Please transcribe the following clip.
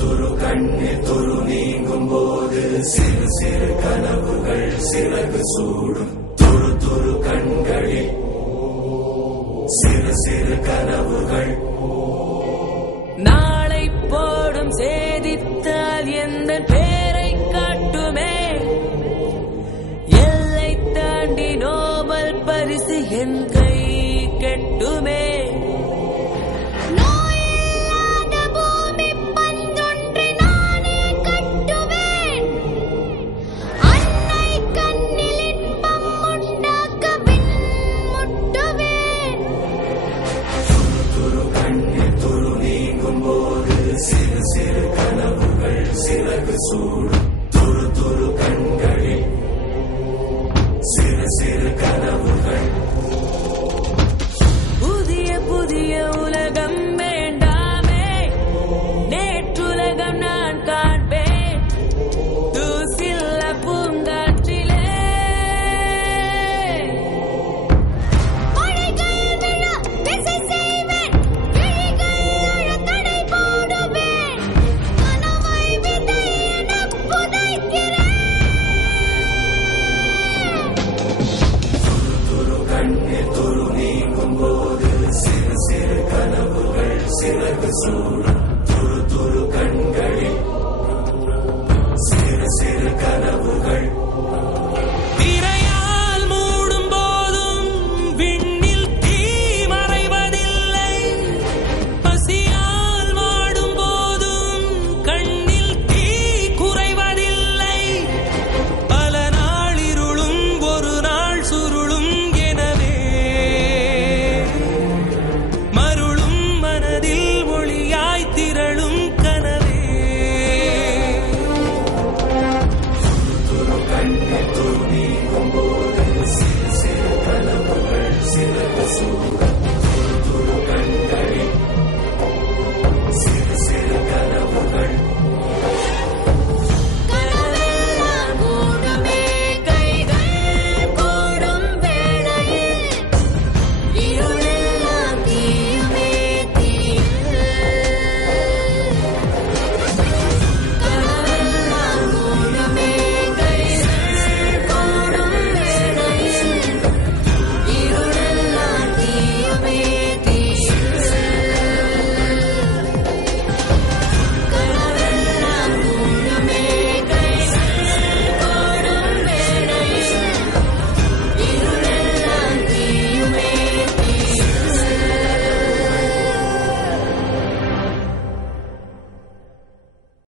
துரு கண்ணீர் துரு நீங்கும் போது சிறு சிறு கனவுகள் சிறகு சூடும். துரு துரு கண்களில் சிறு சிறு கனவுகள். நாளை போடும் சேதித்தால் எந்த பேரை காட்டுமே, எல்லை தாண்டி நோபல் பரிசு என் கை கெட்டுமே. சிறு சிறு கனவுகள் சிறகு சூடும்.